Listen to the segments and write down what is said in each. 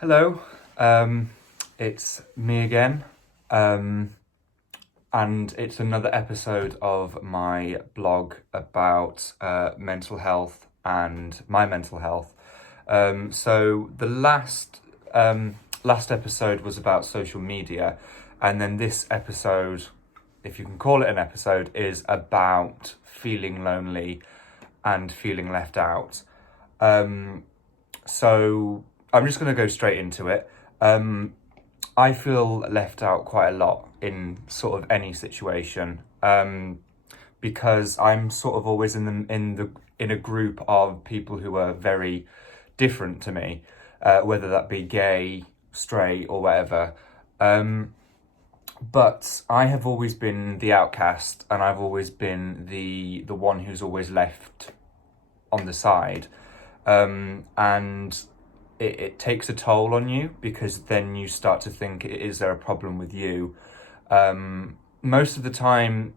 Hello, it's me again, and it's another episode of my blog about mental health and my mental health. So the last episode was about social media, and then this episode, if you can call it an episode, is about feeling lonely and feeling left out. So I'm just going to go straight into it. I feel left out quite a lot in sort of any situation, because I'm sort of always in a group of people who are very different to me, whether that be gay, straight, or whatever. But I have always been the outcast, and I've always been the one who's always left on the side. And it takes a toll on you, because then you start to think, is there a problem with you? Most of the time,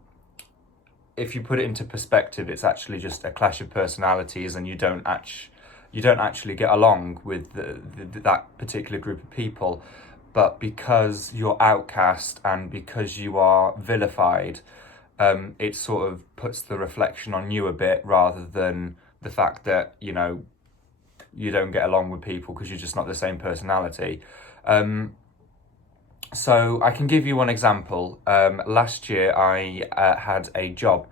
if you put it into perspective, it's actually just a clash of personalities, and you don't actually get along with that particular group of people. But because you're outcast and because you are vilified, it sort of puts the reflection on you a bit, rather than the fact that, you don't get along with people because you're just not the same personality. So I can give you one example. Last year I had a job,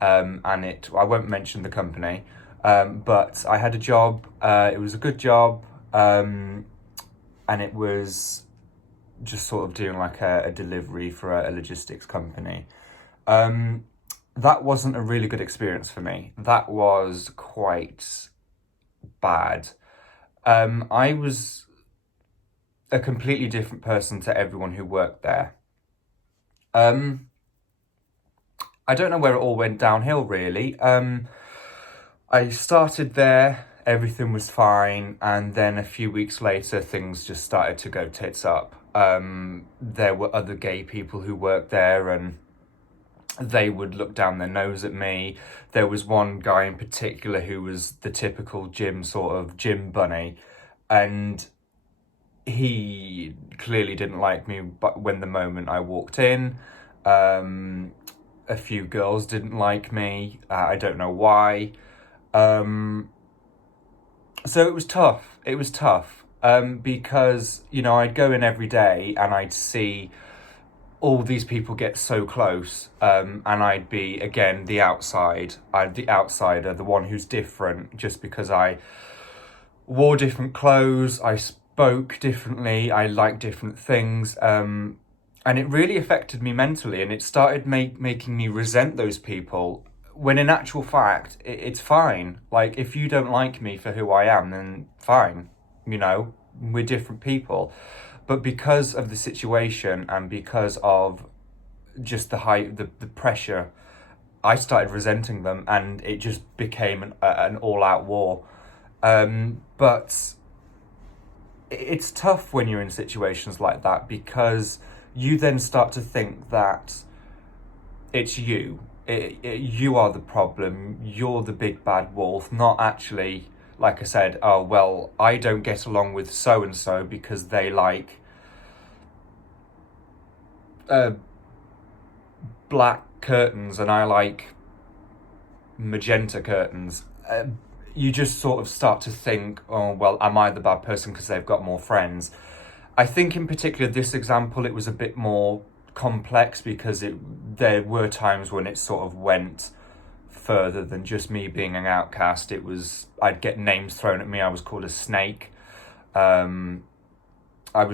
and I won't mention the company, but I had a job. It was a good job, and it was just sort of doing like a delivery for a logistics company. That wasn't a really good experience for me. That was quite bad. I was a completely different person to everyone who worked there. I don't know where it all went downhill, really. I started there, everything was fine, and then a few weeks later, things just started to go tits up. There were other gay people who worked there, and they would look down their nose at me. There was one guy in particular who was the typical gym bunny, and he clearly didn't like me. But when the moment I walked in, a few girls didn't like me. I don't know why. So it was tough. Because I'd go in every day and I'd see all these people get so close, and I'd be, again, the outsider, the one who's different, just because I wore different clothes, I spoke differently, I liked different things, and it really affected me mentally, and it started making me resent those people, when in actual fact, it's fine. Like, if you don't like me for who I am, then fine, we're different people. But because of the situation and because of just the pressure, I started resenting them, and it just became an all-out war. But it's tough when you're in situations like that, because you then start to think that it's you. You are the problem. You're the big bad wolf, not actually, like I said, oh, well, I don't get along with so-and-so because they like black curtains and I like magenta curtains. You just sort of start to think, oh, well, am I the bad person because they've got more friends? I think in particular, this example, it was a bit more complex, because there were times when it sort of went further than just me being an outcast. I'd get names thrown at me. I was called a snake. I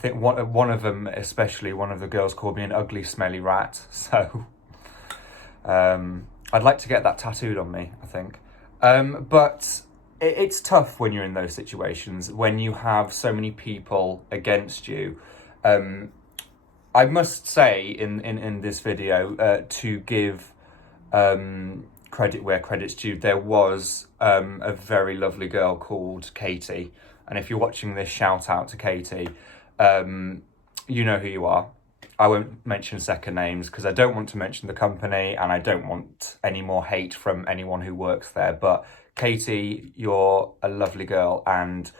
think one of them, especially one of the girls, called me an ugly, smelly rat. So I'd like to get that tattooed on me, I think. But it's tough when you're in those situations, when you have so many people against you. I must say in this video, to give credit where credit's due, there was a very lovely girl called Katie. And if you're watching this, shout out to Katie. You know who you are. I won't mention second names because I don't want to mention the company, and I don't want any more hate from anyone who works there. But Katie, you're a lovely girl, and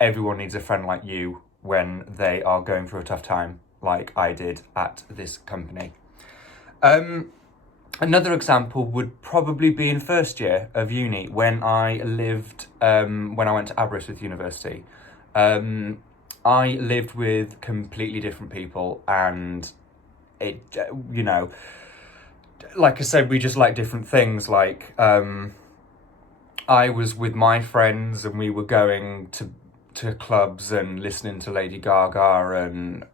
everyone needs a friend like you when they are going through a tough time, like I did at this company. Another example would probably be in first year of uni when I went to Aberystwyth University. I lived with completely different people, and it, like I said, we just like different things. Like, I was with my friends and we were going to clubs and listening to Lady Gaga, and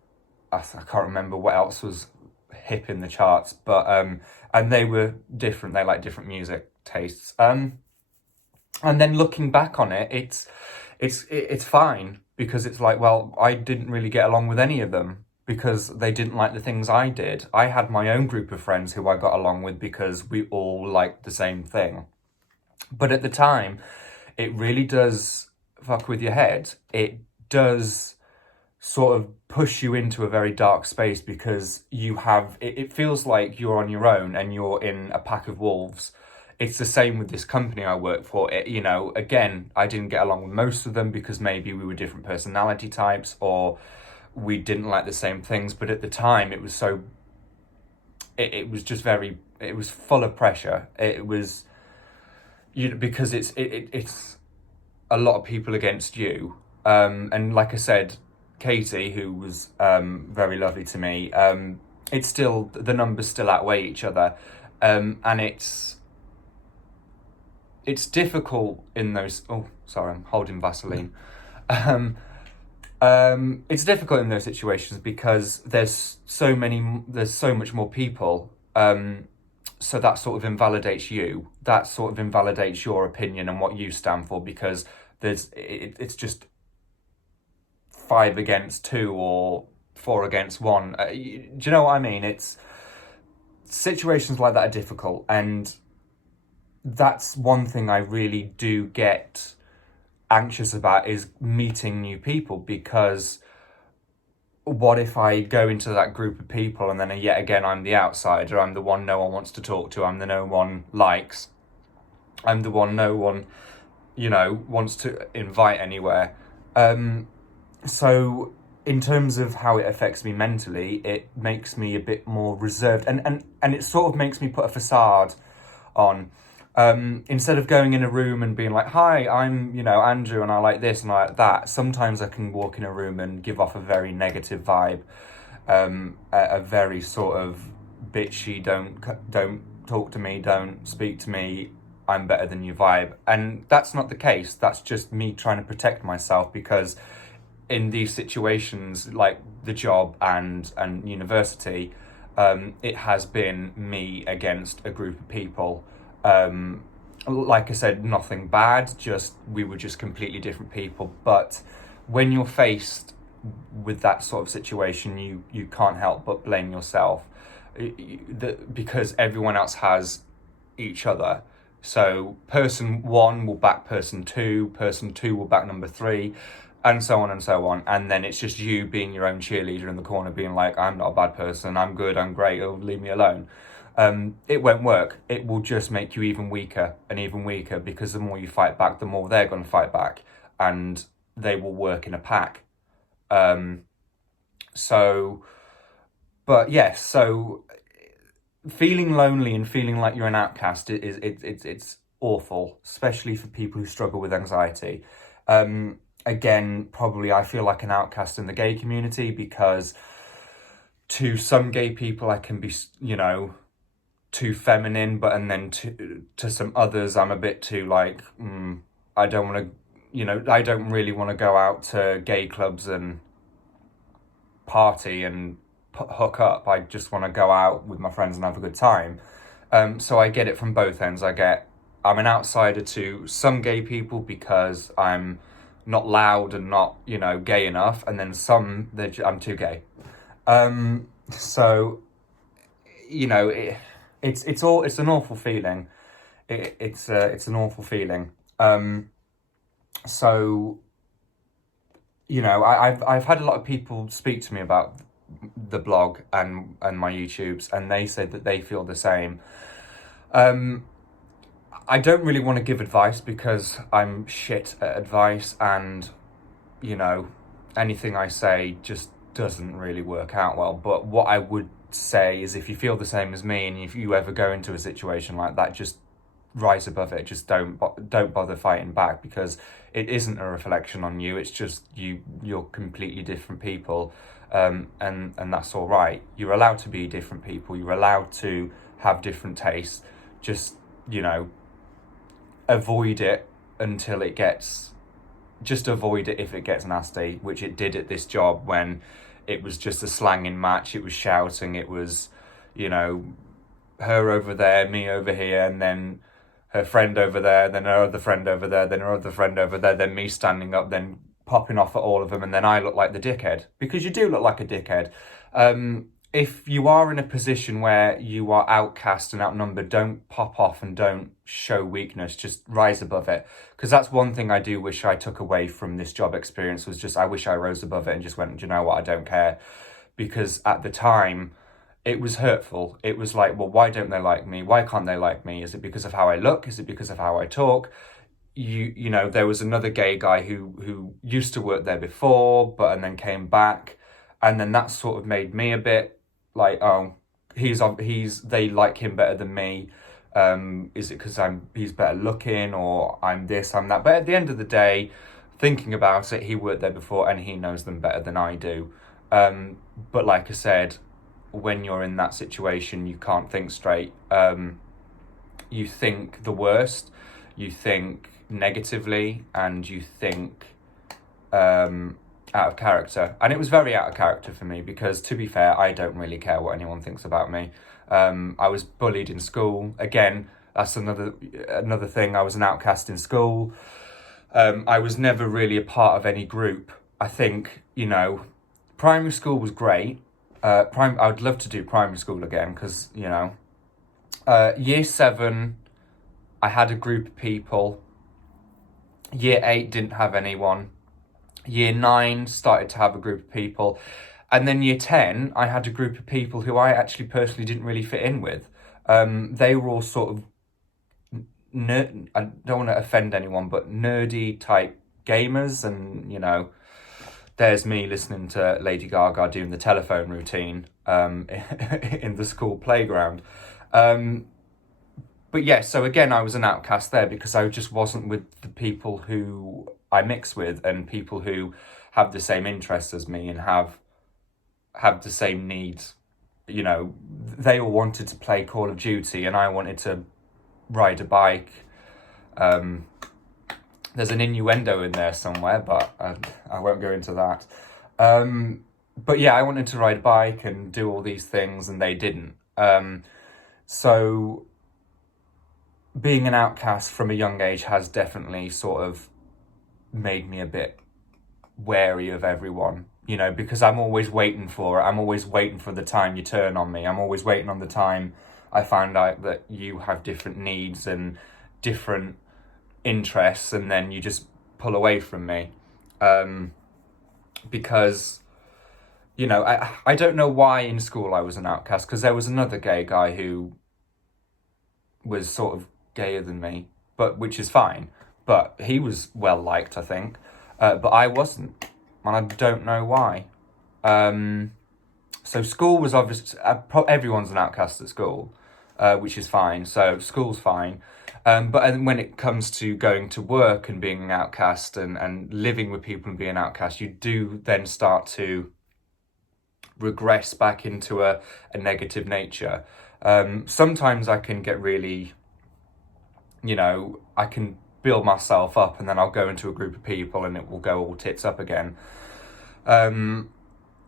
I can't remember what else was hip in the charts, but and they were different. They like different music tastes. And then looking back on it, it's fine, because it's like, well, I didn't really get along with any of them because they didn't like the things I did. I had my own group of friends who I got along with because we all liked the same thing. But at the time, it really does fuck with your head. It does sort of push you into a very dark space, because it feels like you're on your own and you're in a pack of wolves. It's the same with this company I work for. Again, I didn't get along with most of them because maybe we were different personality types or we didn't like the same things. But at the time, it was it was full of pressure. It was, because it's a lot of people against you. And like I said, Katie, who was very lovely to me, it's still, the numbers still outweigh each other. And it's difficult in those, oh, sorry, I'm holding Vaseline. It's difficult in those situations because there's so much more people. So that sort of invalidates you. That sort of invalidates your opinion and what you stand for, because it's just 5 against 2 or 4 against 1. Do you know what I mean? It's situations like that are difficult, and that's one thing I really do get anxious about, is meeting new people, because what if I go into that group of people and then yet again I'm the outsider, I'm the one no one wants to talk to, I'm the no one likes, I'm the one no one, wants to invite anywhere. So in terms of how it affects me mentally, it makes me a bit more reserved, and it sort of makes me put a facade on. Instead of going in a room and being like, hi, I'm, Andrew, and I like this and I like that, sometimes I can walk in a room and give off a very negative vibe, a very sort of bitchy, don't talk to me, don't speak to me, I'm better than you vibe. And that's not the case. That's just me trying to protect myself, because in these situations, like the job and university, it has been me against a group of people. Like I said, nothing bad, we were just completely different people. But when you're faced with that sort of situation, you can't help but blame yourself, because everyone else has each other. So person 1 will back person 2 will back number 3, and so on and so on. And then it's just you being your own cheerleader in the corner, being like, I'm not a bad person, I'm good, I'm great, oh, leave me alone. It won't work. It will just make you even weaker and even weaker, because the more you fight back, the more they're going to fight back, and they will work in a pack. So feeling lonely and feeling like you're an outcast it's awful, especially for people who struggle with anxiety. Again, probably I feel like an outcast in the gay community, because to some gay people I can be, too feminine, and then to some others I'm a bit too like, I don't want to, I don't really want to go out to gay clubs and party and hook up. I just want to go out with my friends and have a good time. So I get it from both ends. I'm an outsider to some gay people because I'm not loud and not, gay enough, and then some I'm too gay. So, it's an awful feeling. It's an awful feeling. So, I've had a lot of people speak to me about the blog and my YouTubes, and they said that they feel the same. I don't really want to give advice because I'm shit at advice, and you know, anything I say just doesn't really work out well. But what I would say is, if you feel the same as me, and if you ever go into a situation like that, just rise above it. Just don't bother fighting back, because it isn't a reflection on you. It's just you're completely different people, and that's all right. You're allowed to be different people. You're allowed to have different tastes. Just, you know, avoid it until it gets. Just avoid it if it gets nasty, which it did at this job, when it was just a slanging match. It was shouting. It was, you know, her over there, me over here, and then her friend over there, then her other friend over there, then her other friend over there, then me standing up, then popping off at all of them, and then I look like the dickhead, because you do look like a dickhead. If you are in a position where you are outcast and outnumbered, don't pop off and don't show weakness. Just rise above it, because that's one thing I do wish I took away from this job experience, was just I wish I rose above it and just went, do you know what, I don't care. Because at the time, it was hurtful. It was like, well, why don't they like me? Why can't they like me? Is it because of how I look? Is it because of how I talk? You know, there was another gay guy who used to work there before, and then came back, and then that sort of made me a bit like, oh, they like him better than me. Is it because he's better looking, or I'm this, I'm that? But at the end of the day, thinking about it, he worked there before and he knows them better than I do. But like I said, when you're in that situation, you can't think straight. You think the worst, you think negatively, and you think out of character. And it was very out of character for me, because, to be fair, I don't really care what anyone thinks about me. I was bullied in school. Again, that's another thing. I was an outcast in school. I was never really a part of any group. I think, you know, primary school was great. I would love to do primary school again, because, you know, year 7, I had a group of people. Year 8 didn't have anyone. Year 9 started to have a group of people. And then year 10, I had a group of people who I actually personally didn't really fit in with. They were all sort of I don't want to offend anyone, but nerdy type gamers. And, you know, there's me listening to Lady Gaga doing the telephone routine in the school playground. But yeah, so again, I was an outcast there, because I just wasn't with the people who I mix with, and people who have the same interests as me and have the same needs. You know, they all wanted to play Call of Duty and I wanted to ride a bike. There's an innuendo in there somewhere, but I won't go into that. But yeah, I wanted to ride a bike and do all these things, and they didn't. So being an outcast from a young age has definitely sort of made me a bit wary of everyone, you know, because I'm always waiting for it. I'm always waiting for the time you turn on me. I'm always waiting on the time I find out that you have different needs and different interests, and then you just pull away from me. Because, you know, I don't know why in school I was an outcast, because there was another gay guy who was sort of gayer than me, but which is fine. But he was well liked, I think. But I wasn't, and I don't know why. So school was obviously, everyone's an outcast at school, which is fine. So school's fine. But when it comes to going to work and being an outcast and living with people and being an outcast, you do then start to regress back into a negative nature. Sometimes I can get really, you know, I can build myself up, and then I'll go into a group of people and it will go all tits up again.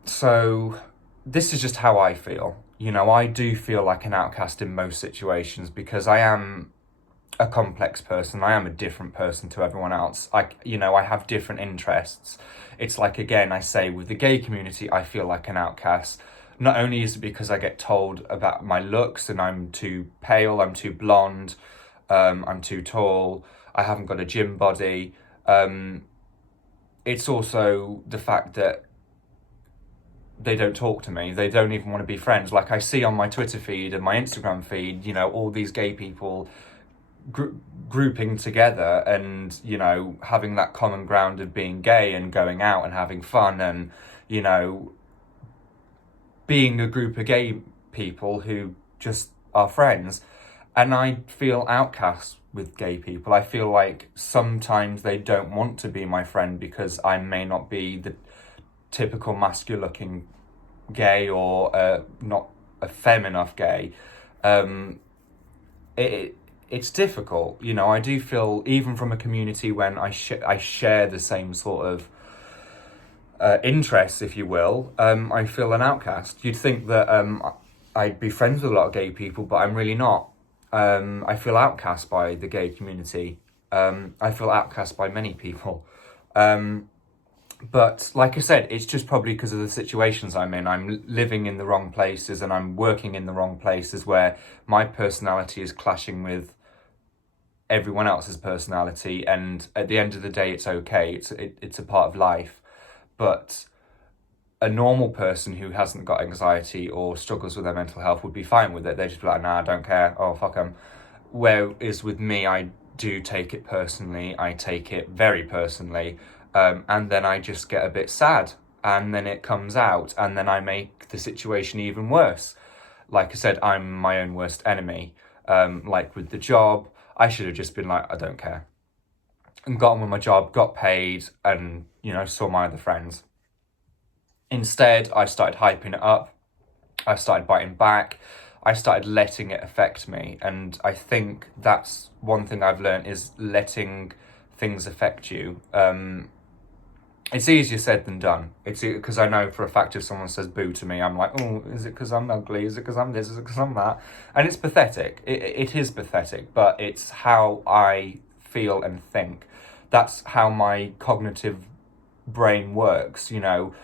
So this is just how I feel. You know, I do feel like an outcast in most situations, because I am a complex person. I am a different person to everyone else. I have different interests. It's like, again, I say with the gay community, I feel like an outcast. Not only is it because I get told about my looks and I'm too pale, I'm too blonde, I'm too tall, I haven't got a gym body. It's also the fact that they don't talk to me. They don't even want to be friends. Like I see on my Twitter feed and my Instagram feed, you know, all these gay people grouping together and, you know, having that common ground of being gay and going out and having fun and, you know, being a group of gay people who just are friends. And I feel outcast with gay people. I feel like sometimes they don't want to be my friend because I may not be the typical masculine looking gay or not a femme enough gay. It's difficult, you know. I do feel, even from a community when I share the same sort of interests, if you will, I feel an outcast. You'd think that I'd be friends with a lot of gay people, but I'm really not. I feel outcast by the gay community. I feel outcast by many people. But like I said, it's just probably because of the situations I'm in. I'm living in the wrong places and I'm working in the wrong places where my personality is clashing with everyone else's personality. And at the end of the day, it's okay. It's a part of life. But a normal person who hasn't got anxiety or struggles with their mental health would be fine with it. They'd just be like, nah, I don't care. Oh, fuck them. Whereas with me, I do take it personally. I take it very personally. And then I just get a bit sad. And then it comes out. And then I make the situation even worse. Like I said, I'm my own worst enemy. Like with the job, I should have just been like, I don't care. And got on with my job, got paid, and, you know, saw my other friends. Instead, I started hyping it up. I started biting back. I started letting it affect me. And I think that's one thing I've learned, is letting things affect you. It's easier said than done. It's because I know for a fact if someone says boo to me, I'm like, oh, is it because I'm ugly? Is it because I'm this? Is it because I'm that? And it's pathetic. It is pathetic, but it's how I feel and think. That's how my cognitive brain works, you know.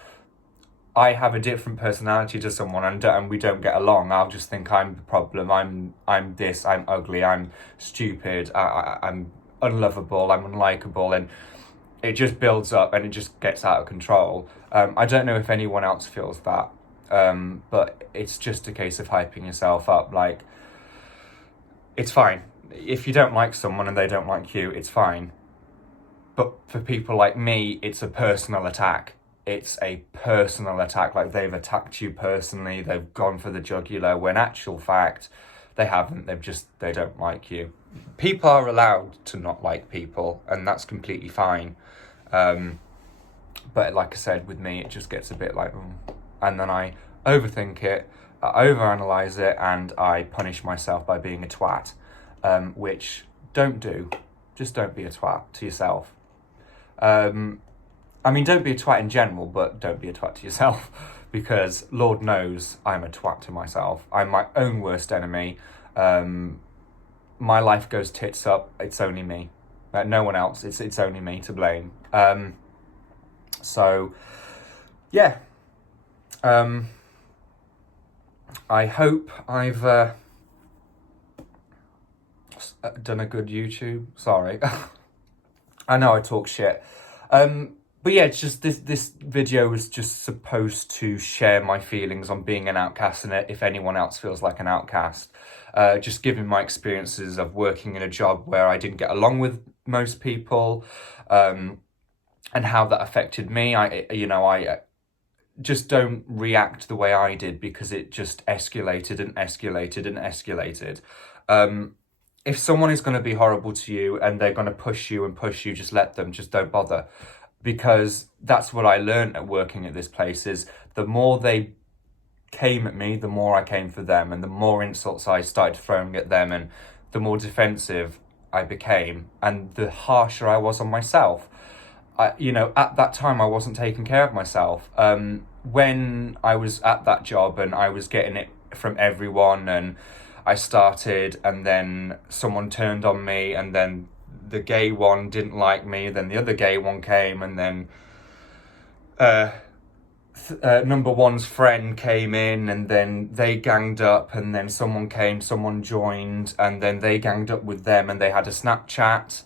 I have a different personality to someone and we don't get along. I'll just think I'm the problem. I'm this. I'm ugly. I'm stupid. I'm unlovable. I'm unlikable, and it just builds up and it just gets out of control. I don't know if anyone else feels that, but it's just a case of hyping yourself up. Like, it's fine if you don't like someone and they don't like you. It's fine, but for people like me, it's a personal attack. It's a personal attack, like they've attacked you personally, they've gone for the jugular, when actual fact, they haven't, they don't like you. People are allowed to not like people, and that's completely fine. But like I said, with me, it just gets a bit like, and then I overthink it, I overanalyze it, and I punish myself by being a twat, which don't do. Just don't be a twat to yourself. I mean, don't be a twat in general, but don't be a twat to yourself, because Lord knows I'm a twat to myself. I'm my own worst enemy. My life goes tits up. It's only me. No one else. It's only me to blame. So, yeah. I hope I've done a good YouTube. Sorry. I know I talk shit. But yeah, it's just this video was just supposed to share my feelings on being an outcast, and if anyone else feels like an outcast. Just giving my experiences of working in a job where I didn't get along with most people, and how that affected me. I just don't react the way I did, because it just escalated and escalated and escalated. If someone is going to be horrible to you and they're going to push you and push you, just let them. Just don't bother. Because that's what I learned at working at this place, is the more they came at me, the more I came for them, and the more insults I started throwing at them, and the more defensive I became, and the harsher I was on myself. At that time, I wasn't taking care of myself. When I was at that job and I was getting it from everyone, and I started, and then someone turned on me, and then the gay one didn't like me, then the other gay one came, and then number one's friend came in, and then they ganged up, and then someone joined, and then they ganged up with them, and they had a Snapchat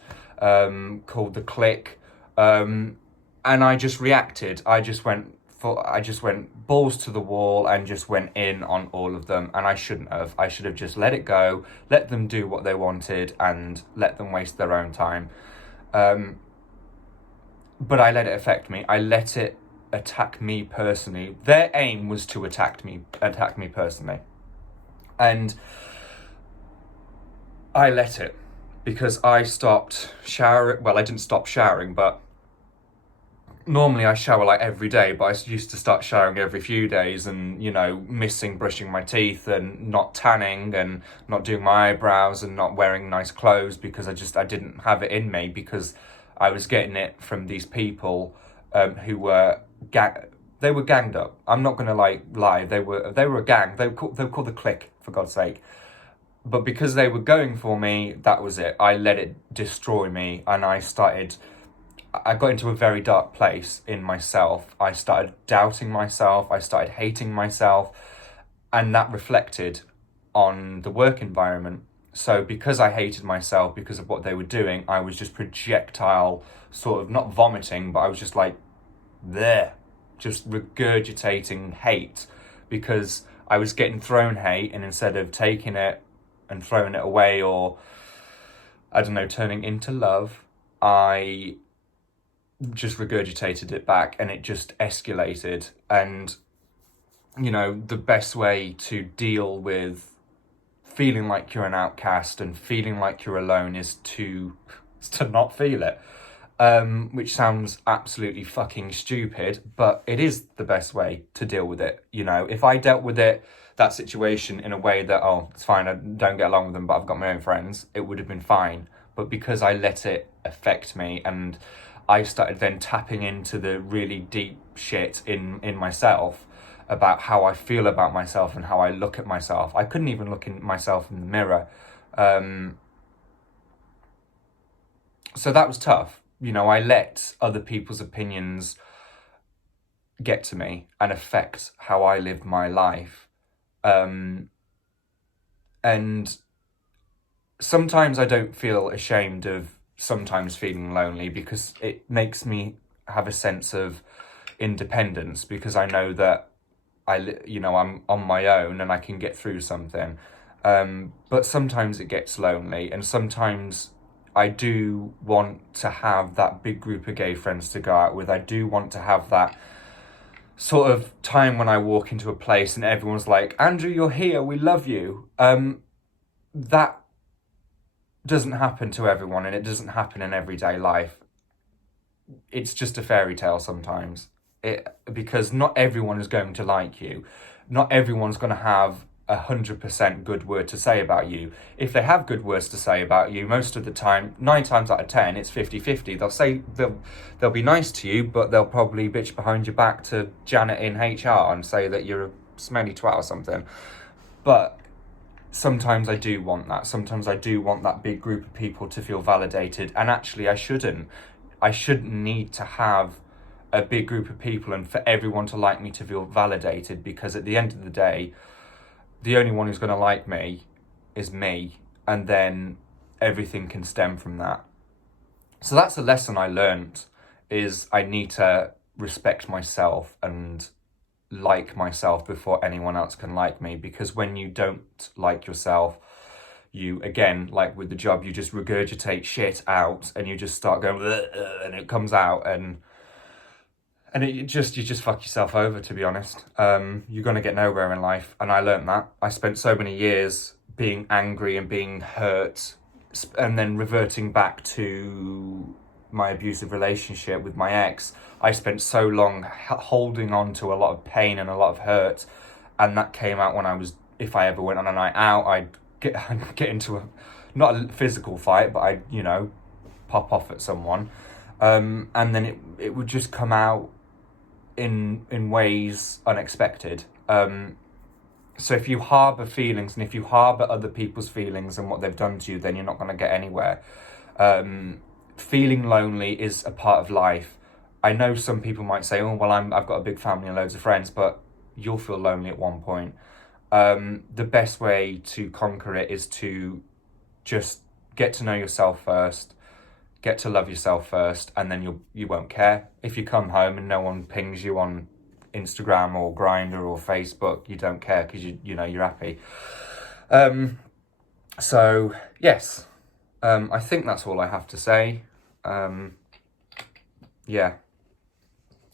called The Click, and I just reacted. I just went I just went balls to the wall and just went in on all of them, and I shouldn't have. I should have just let it go, let them do what they wanted, and let them waste their own time. But I let it affect me. I let it attack me personally. Their aim was to attack me personally, and I let it, because I stopped showering. Well, I didn't stop showering, but normally I shower like every day, but I used to start showering every few days, and, you know, missing brushing my teeth and not tanning and not doing my eyebrows and not wearing nice clothes, because I didn't have it in me, because I was getting it from these people who were they were ganged up. I'm not gonna lie. They were a gang. They were called the Clique, for God's sake. But because they were going for me, that was it. I let it destroy me, and I got into a very dark place in myself. I started doubting myself. I started hating myself, and that reflected on the work environment. So because I hated myself because of what they were doing, I was just projectile, sort of not vomiting, but I was just like there, just regurgitating hate, because I was getting thrown hate, and instead of taking it and throwing it away, or, I don't know, turning into love, I just regurgitated it back, and it just escalated. And, you know, the best way to deal with feeling like you're an outcast and feeling like you're alone is to not feel it. Which sounds absolutely fucking stupid, but it is the best way to deal with it. You know, if I dealt with that situation in a way that, oh, it's fine, I don't get along with them, but I've got my own friends, it would have been fine. But because I let it affect me, and I started then tapping into the really deep shit in myself about how I feel about myself and how I look at myself. I couldn't even look at myself in the mirror. So that was tough. You know, I let other people's opinions get to me and affect how I lived my life. And sometimes I don't feel ashamed of sometimes feeling lonely, because it makes me have a sense of independence, because I know that I'm on my own and I can get through something. But sometimes it gets lonely, and sometimes I do want to have that big group of gay friends to go out with. I do want to have that sort of time when I walk into a place and everyone's like, Andrew, you're here, we love you. That doesn't happen to everyone, and it doesn't happen in everyday life. It's just a fairy tale sometimes. Because not everyone is going to like you. Not everyone's going to have 100% good word to say about you. If they have good words to say about you, most of the time, 9 times out of 10, it's 50-50. They'll be nice to you, but they'll probably bitch behind your back to Janet in HR and say that you're a smelly twat or something. But sometimes I do want that. Sometimes I do want that big group of people to feel validated. And actually, I shouldn't need to have a big group of people and for everyone to like me to feel validated, because at the end of the day, the only one who's going to like me is me, and then everything can stem from that. So that's a lesson I learned, is I need to respect myself and like myself before anyone else can like me, because when you don't like yourself, you, again, like with the job, you just regurgitate shit out, and you just start going and it comes out, and you just fuck yourself over, to be honest. You're going to get nowhere in life. And I learned that. I spent so many years being angry and being hurt, and then reverting back to my abusive relationship with my ex. I spent so long holding on to a lot of pain and a lot of hurt. And that came out when if I ever went on a night out, I'd get into not a physical fight, but I'd, pop off at someone. And then it would just come out in ways unexpected. So if you harbour feelings, and if you harbour other people's feelings and what they've done to you, then you're not going to get anywhere. Feeling lonely is a part of life. I know some people might say, oh, well, I've got a big family and loads of friends, but you'll feel lonely at one point. The best way to conquer it is to just get to know yourself first, get to love yourself first, and then you won't care if you come home and no one pings you on Instagram or Grindr or Facebook. You don't care because you're happy. So yes, I think that's all I have to say. Yeah,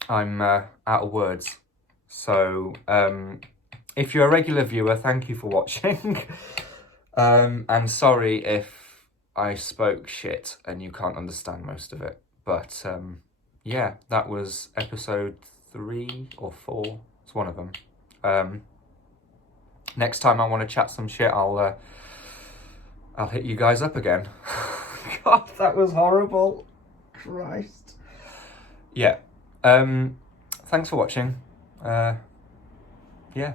I'm out of words. So if you're a regular viewer, thank you for watching. And sorry if I spoke shit and you can't understand most of it. But yeah, that was episode 3 or 4. It's one of them. Next time I want to chat some shit, I'll hit you guys up again. God, that was horrible. Christ. Yeah. Thanks for watching. Yeah.